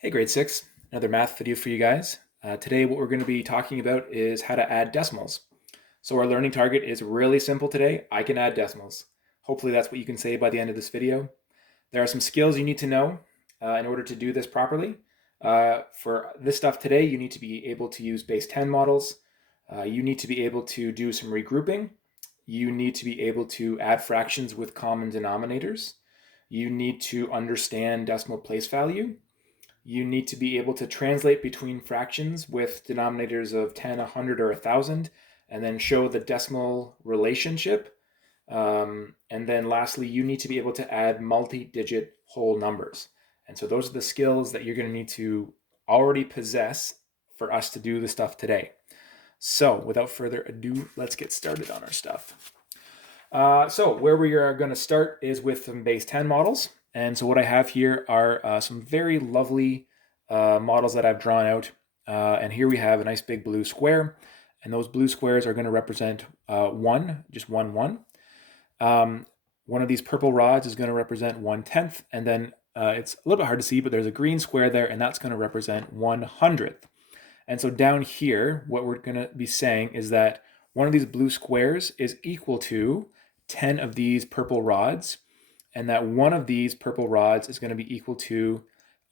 Hey grade 6, another math video for you guys. Today what we're going to be talking about is how to add decimals. So our learning target is really simple today. I can add decimals. Hopefully that's what you can say by the end of this video. There are some skills you need to know in order to do this properly. For this stuff today, you need to be able to use base 10 models. You need to be able to do some regrouping. You need to be able to add fractions with common denominators. You need to understand decimal place value. You need to be able to translate between fractions with denominators of 10, 100, or 1,000, and then show the decimal relationship. And then lastly, you need to be able to add multi-digit whole numbers. And so those are the skills that you're going to need to already possess for us to do the stuff today. So without further ado, let's get started on our stuff. So where we are going to start is with some base 10 models. And so what I have here are some very lovely models that I've drawn out. And here we have a nice big blue square. And those blue squares are going to represent just one, one. One of these purple rods is going to represent 1/10. And then it's a little bit hard to see, but there's a green square there, and that's going to represent 1/100th. And so down here, what we're going to be saying is that one of these blue squares is equal to 10 of these purple rods, and that one of these purple rods is going to be equal to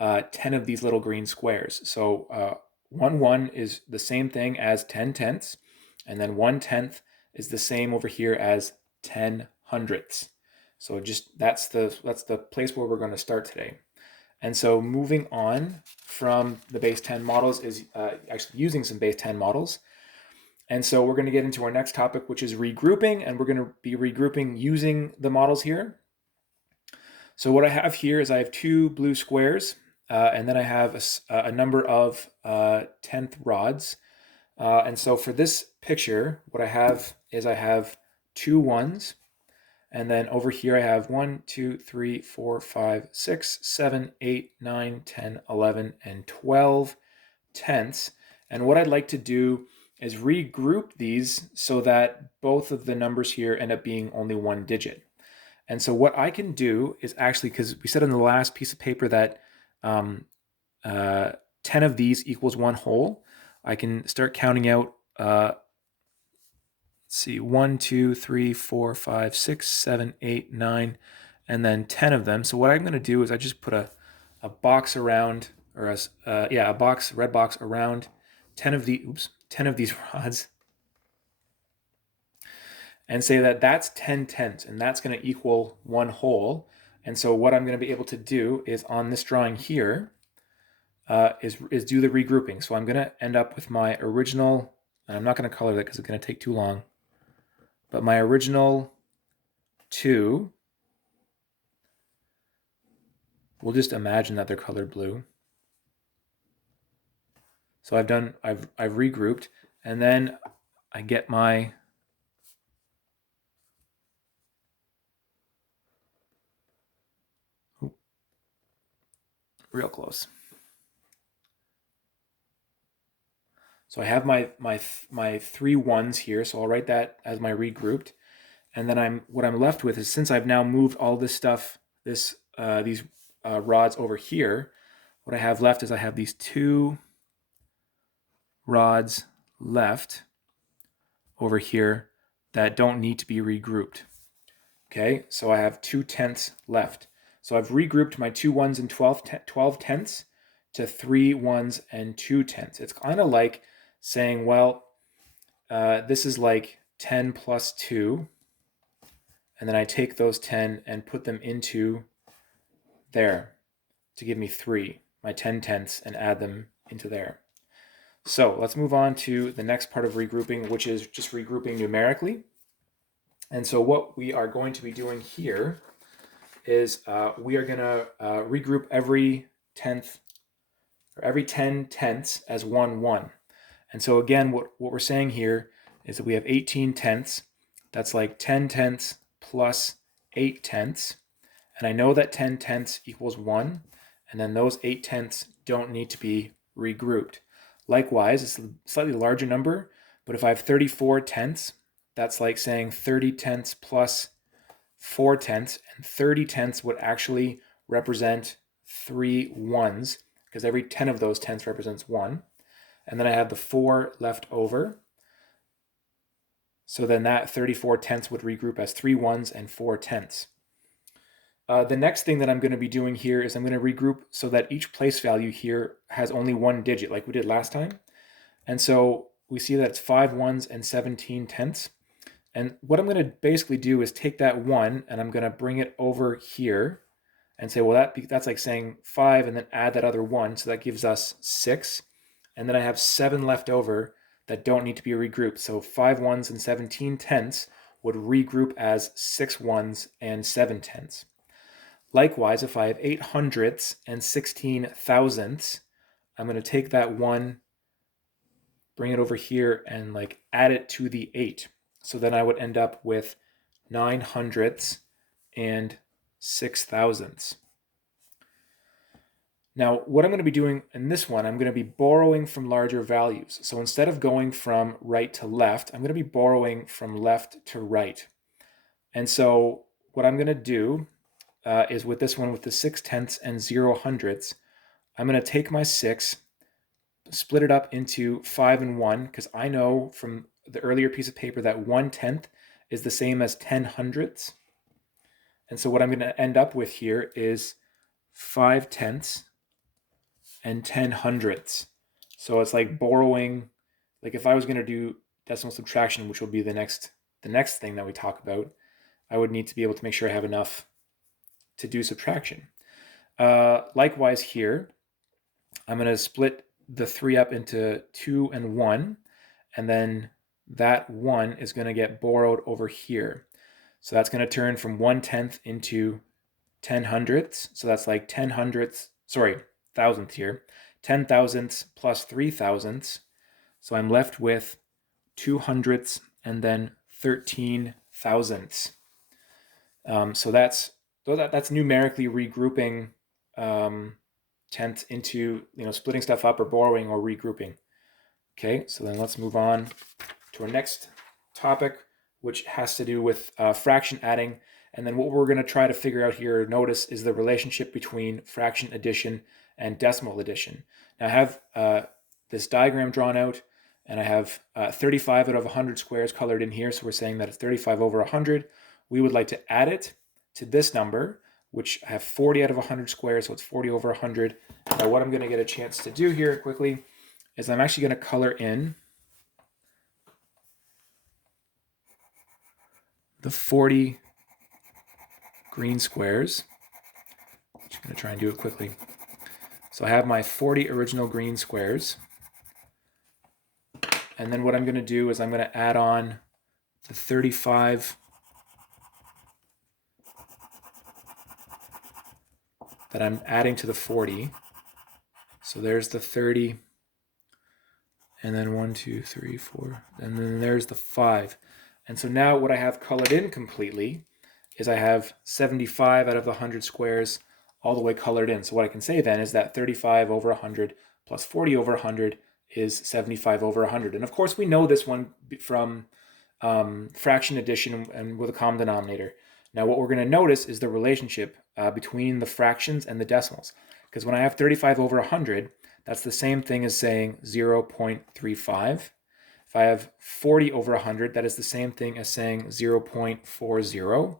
10 of these little green squares. So 1/1 is the same thing as 10/10ths, and then 1/10th is the same over here as 10/100ths. So just that's the place where we're going to start today. And so moving on from the base 10 models is actually using some base 10 models. And so we're going to get into our next topic, which is regrouping, and we're going to be regrouping using the models here. So what I have here is I have two blue squares, and then I have a number of 10th rods. And so for this picture, what I have is I have two ones, and then over here I have 1, 2, 3, 4, 5, 6, 7, 8, 9, 10, 11, and 12 tenths. And what I'd like to do is regroup these so that both of the numbers here end up being only one digit. And so what I can do is actually, because we said on the last piece of paper that 10 of these equals one whole, I can start counting out, let's see, 1, 2, 3, 4, 5, 6, 7, 8, 9, and then 10 of them. So what I'm going to do is I just put a box around, or a red box around 10 of these rods, and say that that's 10/10, and that's going to equal one whole. And so what I'm going to be able to do is on this drawing here is do the regrouping. So I'm going to end up with my original, and I'm not going to color that because it's going to take too long, but my original 2, we'll just imagine that they're colored blue. So I've regrouped, and then I get my real close. So I have my three ones here, so I'll write that as my regrouped. And then what I'm left with is, since I've now moved all this stuff, these rods over here, what I have left is I have these two rods left over here that don't need to be regrouped. Okay, so I have 2/10ths left. So I've regrouped my 2 ones and 12 tenths to 3 ones and 2 tenths. It's kind of like saying, well, this is like 10 plus 2, and then I take those 10 and put them into there to give me 3, my 10/10ths, and add them into there. So let's move on to the next part of regrouping, which is just regrouping numerically. And so what we are going to be doing here is we are going to regroup every 10th, or every 10 tenths as 1, 1. And so again, what we're saying here is that we have 18 tenths. That's like 10 tenths plus 8 tenths. And I know that 10 tenths equals 1. And then those 8 tenths don't need to be regrouped. Likewise, it's a slightly larger number, but if I have 34 tenths, that's like saying 30 tenths plus 4 tenths, and 30 tenths would actually represent 3 ones, because every 10 of those tenths represents 1. And then I have the 4 left over. So then that 34 tenths would regroup as 3 ones and 4 tenths. The next thing that I'm going to be doing here is I'm going to regroup so that each place value here has only one digit like we did last time. And so we see that it's 5 ones and 17 tenths. And what I'm going to basically do is take that 1 and I'm going to bring it over here and say, well, that's like saying 5 and then add that other 1. So that gives us 6. And then I have 7 left over that don't need to be regrouped. So 5 ones and 17 tenths would regroup as 6 ones and 7 tenths. Likewise, if I have 8 hundredths and 16 thousandths, I'm going to take that 1, bring it over here, and like add it to the 8. So then I would end up with 9 hundredths and 6 thousandths. Now, what I'm going to be doing in this one, I'm going to be borrowing from larger values. So instead of going from right to left, I'm going to be borrowing from left to right. And so what I'm going to do is with this one, with the 6 tenths and 0 hundredths, I'm going to take my 6, split it up into 5 and 1, because I know from the earlier piece of paper that 1 tenth is the same as 10 hundredths. And so what I'm going to end up with here is 5 tenths and 10 hundredths. So it's like borrowing, like if I was going to do decimal subtraction, which will be the next thing that we talk about, I would need to be able to make sure I have enough to do subtraction. Likewise here, I'm going to split the 3 up into 2 and 1, and then that 1 is going to get borrowed over here. So that's going to turn from 1 tenth into 10 hundredths. So that's like 10 hundredths, thousandths here. 10 thousandths plus 3 thousandths. So I'm left with 2 hundredths and then 13 thousandths. So that's numerically regrouping tenths into, splitting stuff up or borrowing or regrouping. Okay, so then let's move on to our next topic, which has to do with fraction adding. And then what we're going to try to figure out here, notice, is the relationship between fraction addition and decimal addition. Now I have this diagram drawn out, and I have 35 out of 100 squares colored in here. So we're saying that it's 35 over 100. We would like to add it to this number, which I have 40 out of 100 squares, so it's 40 over 100. Now what I'm going to get a chance to do here quickly is I'm actually going to color in the 40 green squares. I'm just going to try and do it quickly. So I have my 40 original green squares. And then what I'm going to do is I'm going to add on the 35 that I'm adding to the 40. So there's the 30, and then 1, 2, 3, 4, and then there's the 5. And so now what I have colored in completely is I have 75 out of the 100 squares all the way colored in. So what I can say then is that 35 over 100 plus 40 over 100 is 75 over 100. And of course we know this one from fraction addition and with a common denominator. Now what we're going to notice is the relationship between the fractions and the decimals. Because when I have 35 over 100, that's the same thing as saying 0.35. If I have 40 over 100, that is the same thing as saying 0.40.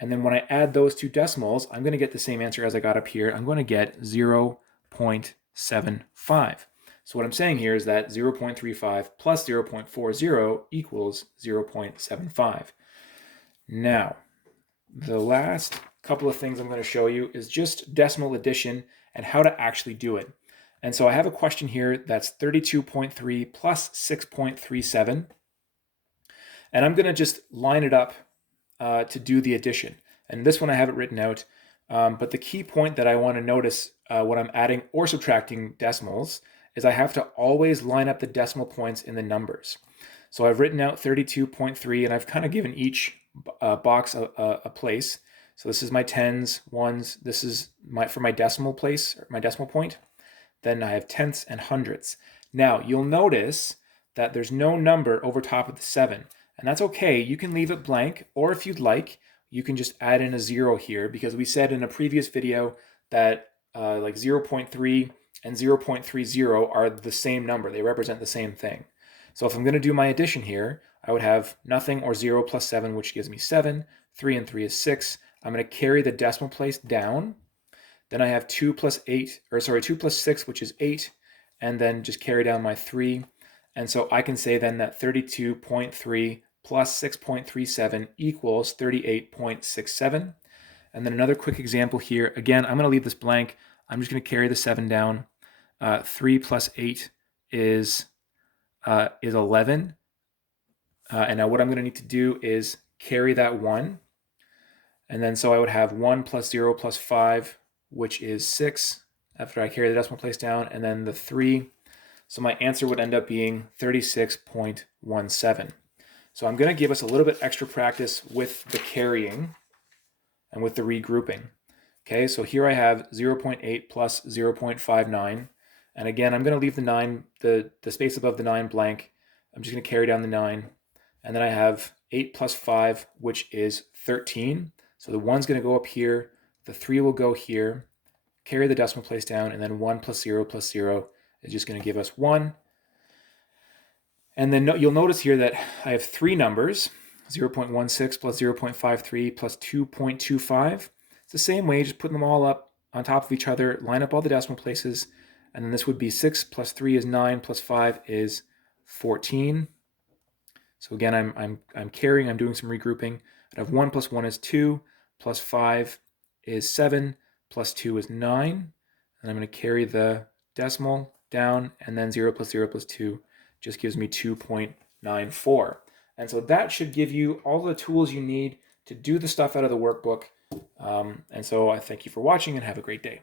And then when I add those two decimals, I'm going to get the same answer as I got up here. I'm going to get 0.75. So what I'm saying here is that 0.35 plus 0.40 equals 0.75. Now, the last couple of things I'm going to show you is just decimal addition and how to actually do it. And so I have a question here that's 32.3 plus 6.37. And I'm going to just line it up to do the addition. And this one I have it written out. But the key point that I want to notice when I'm adding or subtracting decimals is I have to always line up the decimal points in the numbers. So I've written out 32.3 and I've kind of given each box a place. So this is my tens, ones, this is for my decimal place, or my decimal point. Then I have tenths and hundredths. Now you'll notice that there's no number over top of the 7. And that's okay, you can leave it blank, or if you'd like, you can just add in a 0 here, because we said in a previous video that like 0.3 and 0.30 are the same number. They represent the same thing. So if I'm going to do my addition here, I would have nothing or 0 plus 7, which gives me 7. 3 and 3 is 6. I'm going to carry the decimal place down. Then I have 2 plus 6, which is 8, and then just carry down my 3. And so I can say then that 32.3 plus 6.37 equals 38.67. And then another quick example here. Again, I'm going to leave this blank. I'm just going to carry the 7 down. 3 plus 8 is 11. And now what I'm going to need to do is carry that 1. And then so I would have 1 plus 0 plus 5, which is 6 after I carry the decimal place down, and then the 3. So my answer would end up being 36.17. So I'm going to give us a little bit extra practice with the carrying and with the regrouping. Okay, so here I have 0.8 plus 0.59. And again, I'm going to leave the 9, the space above the 9 blank. I'm just going to carry down the 9. And then I have 8 plus 5, which is 13. So the 1's going to go up here. The 3 will go here. Carry the decimal place down. And then 1 plus 0 is just going to give us 1. And then you'll notice here that I have 3 numbers, 0.16 plus 0.53 plus 2.25. It's the same way, just putting them all up on top of each other, line up all the decimal places, and then this would be 6 plus 3 is 9 plus 5 is 14. So again, I'm carrying, I'm doing some regrouping. I have 1 plus 1 is 2, plus 5 is 7, plus 2 is 9. And I'm going to carry the decimal down, and then 0 plus 2 just gives me 2.94. And so that should give you all the tools you need to do the stuff out of the workbook. And so I thank you for watching and have a great day.